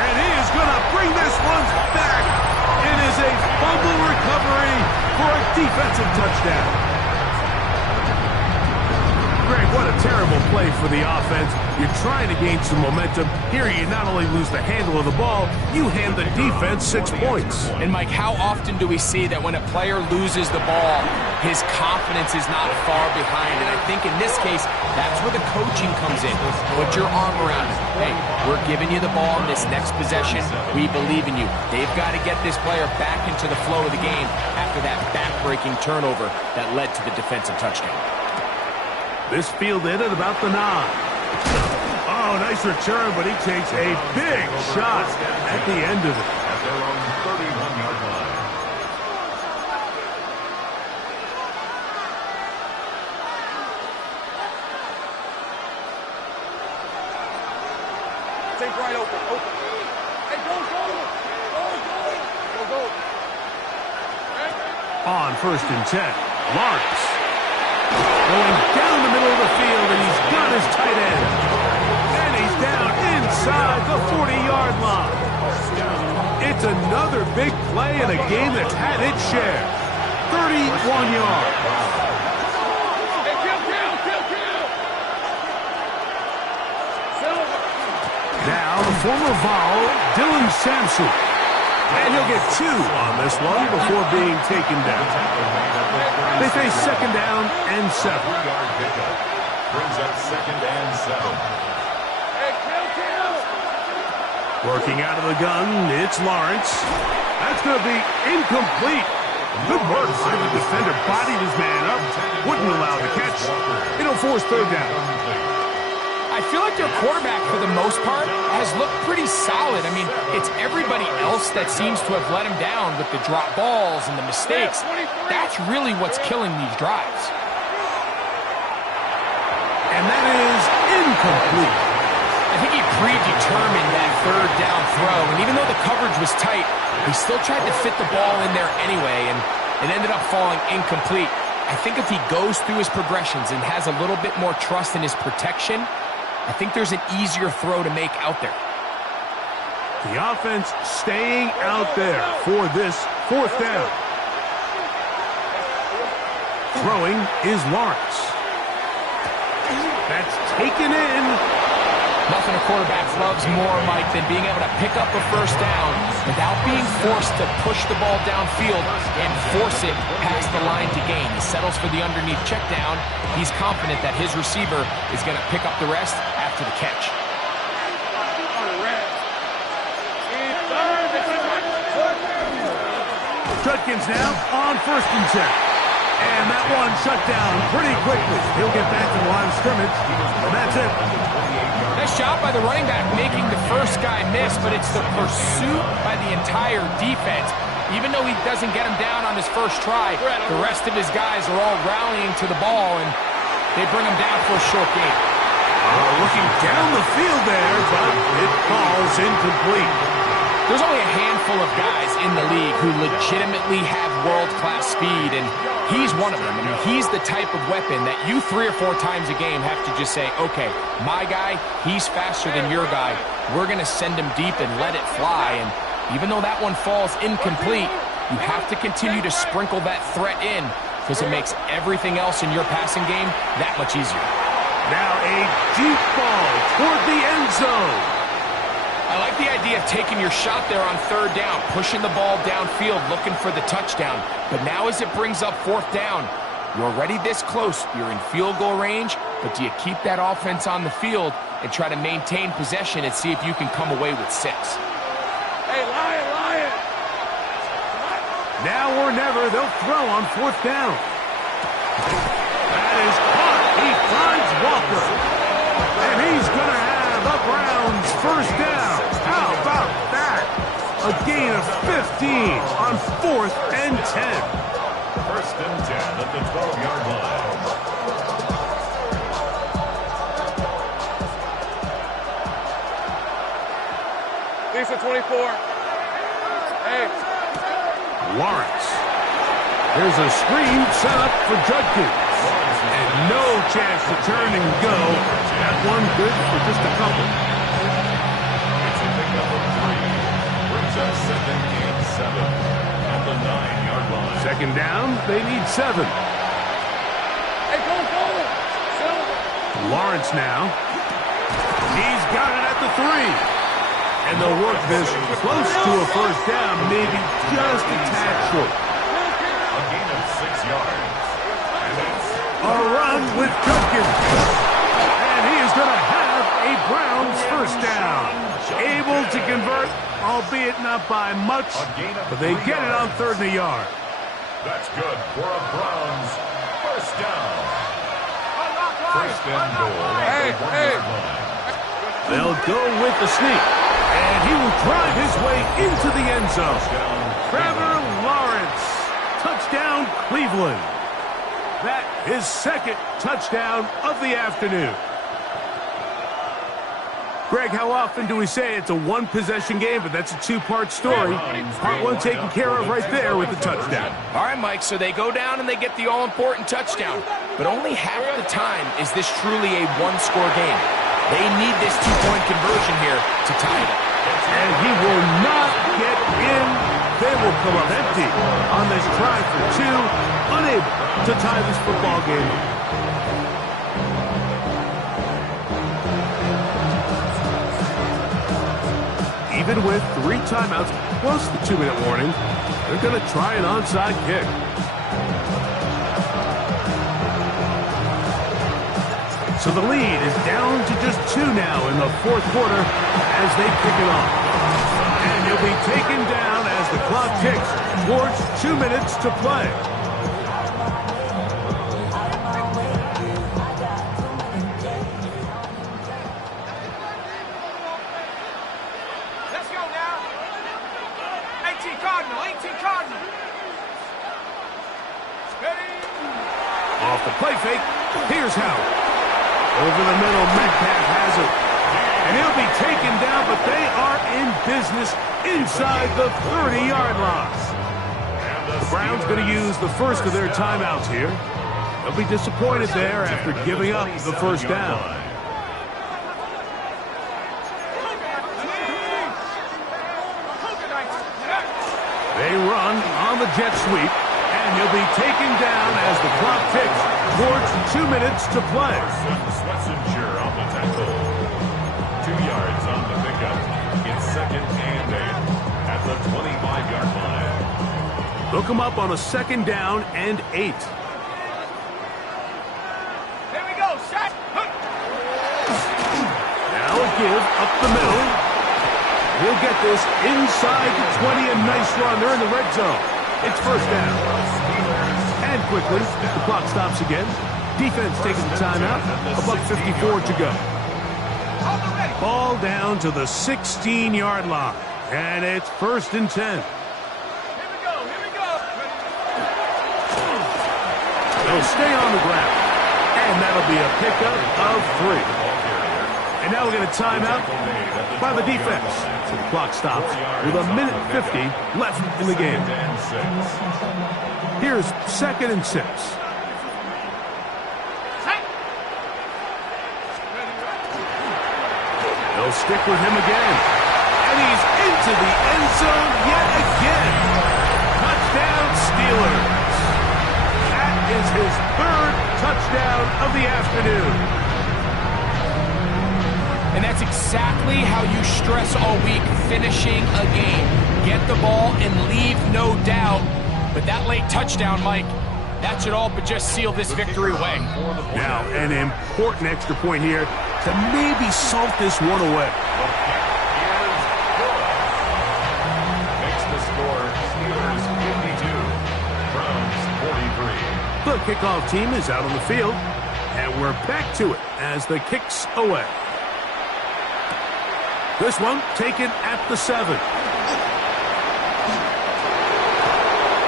And he is going to bring this one back. It is a fumble recovery for a defensive touchdown. Greg, what a terrible play for the offense. You're trying to gain some momentum. Here you not only lose the handle of the ball, you hand the defense 6 points. And Mike, how often do we see that when a player loses the ball, his confidence is not far behind? And I think in this case, that's where the coaching comes in. Put your arm around it. Hey, we're giving you the ball in this next possession. We believe in you. They've got to get this player back into the flow of the game after that back-breaking turnover that led to the defensive touchdown. This fielded at about the 9. Oh, nice return, but he takes a big shot at the end of it. At their own 31-yard line. Think right open. Hey, go. On 1st and 10, Lawrence. Going down the middle of the field, and he's got his tight end. And he's down inside the 40-yard line. It's another big play in a game that's had its share. 31 yards. Hey, kill. Now the former Vol, Dylan Sampson. And he'll get 2 on this one before being taken down. They face 2nd down and 7. 3-yard pickup. Brings up 2nd and 7. Hey, kill. Working out of the gun, it's Lawrence. That's going to be incomplete. Good work by the defender. Bodied his man up. Wouldn't allow the catch. It'll force 3rd down. I feel like their quarterback, for the most part, has looked pretty solid. I mean, it's everybody else that seems to have let him down with the drop balls and the mistakes. That's really what's killing these drives. And that is incomplete. I think he predetermined that 3rd down throw, and even though the coverage was tight, he still tried to fit the ball in there anyway, and it ended up falling incomplete. I think if he goes through his progressions and has a little bit more trust in his protection, I think there's an easier throw to make out there. The offense staying out there for this 4th down. Throwing is Lawrence. That's taken in. Nothing a quarterback loves more, Mike, than being able to pick up a 1st down without being forced to push the ball downfield and force it past the line to gain. He settles for the underneath check down. He's confident that his receiver is going to pick up the rest after the catch. Judkins now on 1st and 10. And that one shut down pretty quickly. He'll get back to the line of scrimmage, and that's it. Nice job by the running back making the first guy miss, but it's the pursuit by the entire defense. Even though he doesn't get him down on his first try, the rest of his guys are all rallying to the ball, and they bring him down for a short gain. Looking down the field there, but it falls incomplete. There's only a handful of guys in the league who legitimately have world-class speed, and he's one of them. I mean, he's the type of weapon that you 3 or 4 times a game have to just say, okay, my guy, he's faster than your guy. We're going to send him deep and let it fly. And even though that one falls incomplete, you have to continue to sprinkle that threat in because it makes everything else in your passing game that much easier. Now a deep ball toward the end zone. I like the idea of taking your shot there on 3rd down, pushing the ball downfield, looking for the touchdown. But now as it brings up 4th down, you're already this close. You're in field goal range, but do you keep that offense on the field and try to maintain possession and see if you can come away with 6? Hey, Lion! Now or never, they'll throw on 4th down. That is caught. He finds Walker. And he's going to have the Browns 1st down. How about that? A gain of 15 on 4th and 10. 1st and 10 at the 12-yard line. Lisa 24. Hey. Lawrence. There's a screen set up for Judkins. And no chance to turn and go. That one good for just a couple. It's a pickup of 3. Brings up 2nd and 7 at the 9-yard line. 2nd down, they need 7. Hey, go! Lawrence now. He's got it at the 3. And they'll work this close to a 1st down, maybe just a tad short. A gain of 6 yards. And it's A run with Judkins. And he is going to have a Browns 1st down. Able to convert, albeit not by much, but they get it on 3rd and a yard. That's good for a Browns 1st down. 1st and goal at the 1-yard line. They'll go with the sneak. And he will drive his way into the end zone. Trevor Lawrence. Touchdown, Cleveland. That is 2nd touchdown of the afternoon. Greg, how often do we say it's a 1-possession game, but that's a 2-part story? Part 1 taken care of right there with the touchdown. All right, Mike, so they go down and they get the all-important touchdown. But only half the time is this truly a 1-score game. They need this 2-point conversion here to tie it up. And he will not get in. They will come up empty on this try for 2, unable to tie this football game. Even with 3 timeouts plus the 2-minute warning, they're going to try an onside kick. So the lead is down to just 2 now in the 4th quarter as they kick it off. And he'll be taken down as the clock ticks towards 2 minutes to play. Let's go now. 18 Cardinal. Ready? Off the play fake, here's Howard. Over the middle, Metcalf has it. And he'll be taken down, but they are in business inside the 30-yard line. The Browns going to use the first of their timeouts here. They'll be disappointed there after giving up the 1st down. They run on the jet sweep, and he'll be taken down as the clock ticks towards 2 minutes to play. Swessinger on the tackle. 2 yards on the pickup. It's 2nd and 8 at the 25-yard line. They'll come up on a 2nd down and 8. Here we go, shot. Now a give up the middle. He'll get this inside the 20, a nice run. They're in the red zone. It's 1st down. And quickly, the clock stops again. Defense taking the timeout. $1:54 to go. Ball down to the 16-yard line. And it's 1st and 10. Here we go. They'll stay on the ground. And that'll be a pickup of 3. And And now we're going to time out by the defense. So the clock stops with 1:50 left in the game. Here's 2nd and 6. They'll stick with him again. And he's into the end zone yet again. Touchdown Steelers. That is his 3rd touchdown of the afternoon. And that's exactly how you stress all week, finishing a game. Get the ball and leave no doubt. But that late touchdown, Mike, that should all but just seal this victory away. Now, an important extra point here to maybe salt this one away. Makes the score Steelers 52, Browns 43. The kickoff team is out on the field, and we're back to it as the kick's away. This one taken at the 7.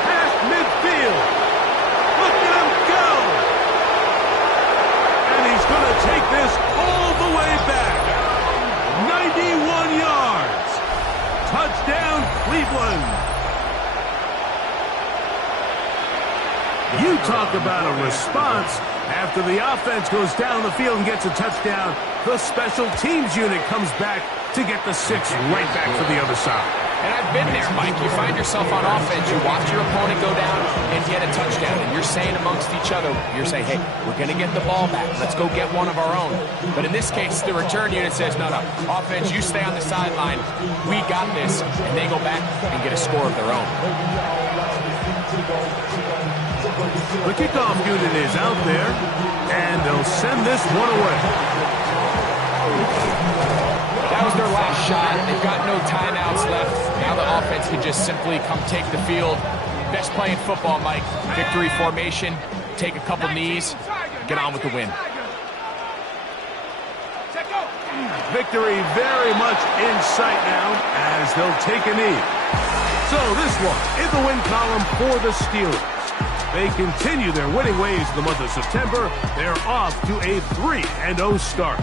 Past midfield. Look at him go. And he's going to take this all the way back. 91 yards. Touchdown, Cleveland. You talk about a response. After the offense goes down the field and gets a touchdown, the special teams unit comes back to get the 6 right back for the other side. And I've been there, Mike. You find yourself on offense, you watch your opponent go down and get a touchdown, and you're saying amongst each other, you're saying, hey, we're going to get the ball back. Let's go get one of our own. But in this case, the return unit says, no, offense, you stay on the sideline. We got this. And they go back and get a score of their own. The kickoff unit is out there, and they'll send this one away. That was their last shot. They've got no timeouts left. Now the offense can just simply come take the field. Best play in football, Mike. Victory formation, take a couple knees, get on with the win. Victory very much in sight now as they'll take a knee. So this one in the win column for the Steelers. They continue their winning ways in the month of September. They're off to a 3-0 start.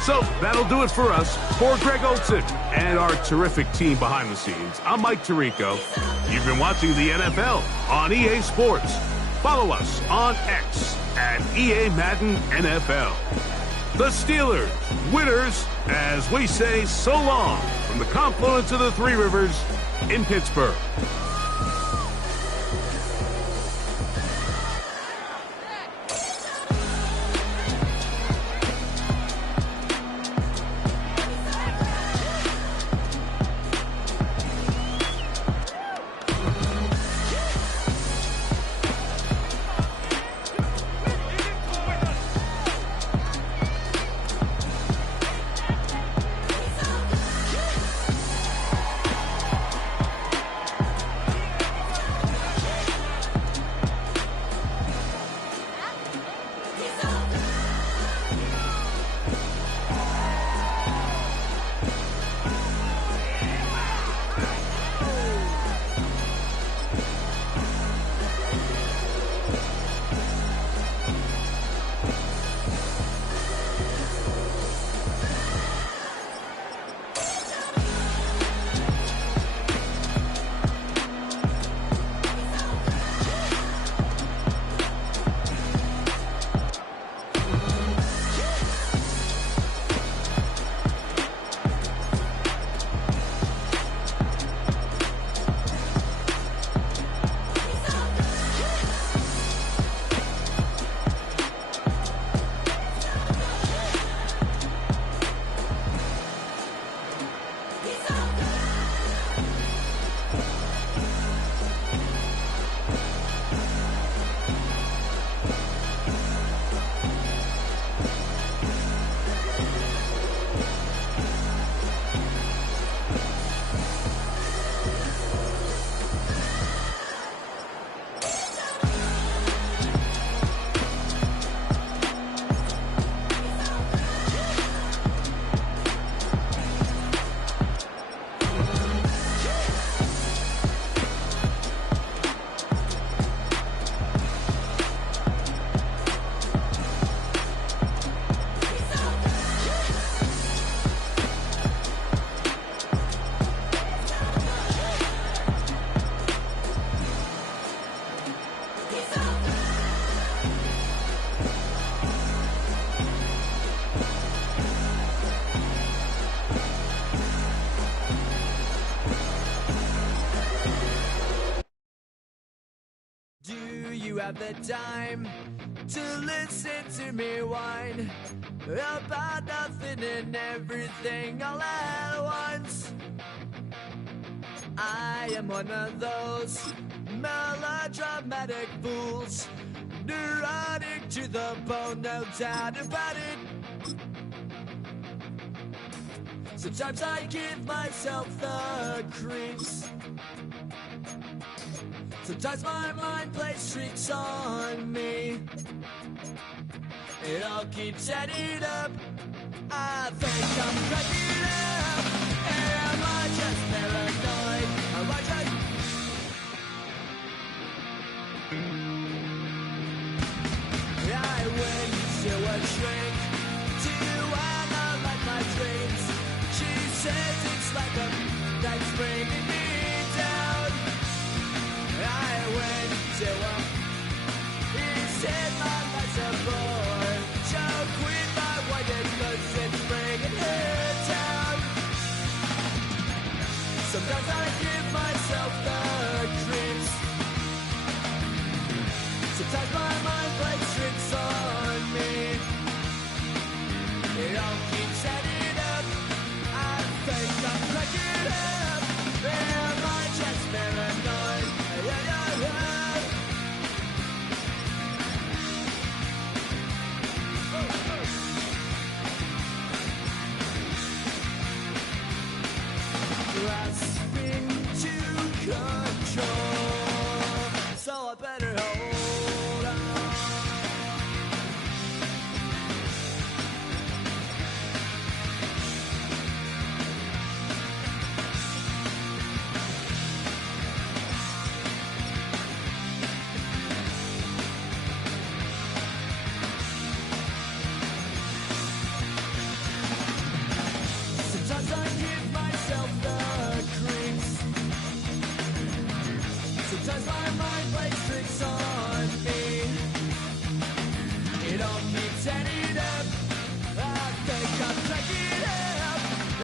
So that'll do it for us. For Greg Olson and our terrific team behind the scenes, I'm Mike Tirico. You've been watching the NFL on EA Sports. Follow us on X at EA Madden NFL. The Steelers, winners, as we say so long from the confluence of the Three Rivers in Pittsburgh. have the time to listen to me whine about nothing and everything all at once. I am one of those melodramatic fools, neurotic to the bone, no doubt about it. Sometimes I give myself the creeps. Sometimes my mind plays tricks on me. It all keeps adding up. I think I'm cracking up. Am I just paranoid?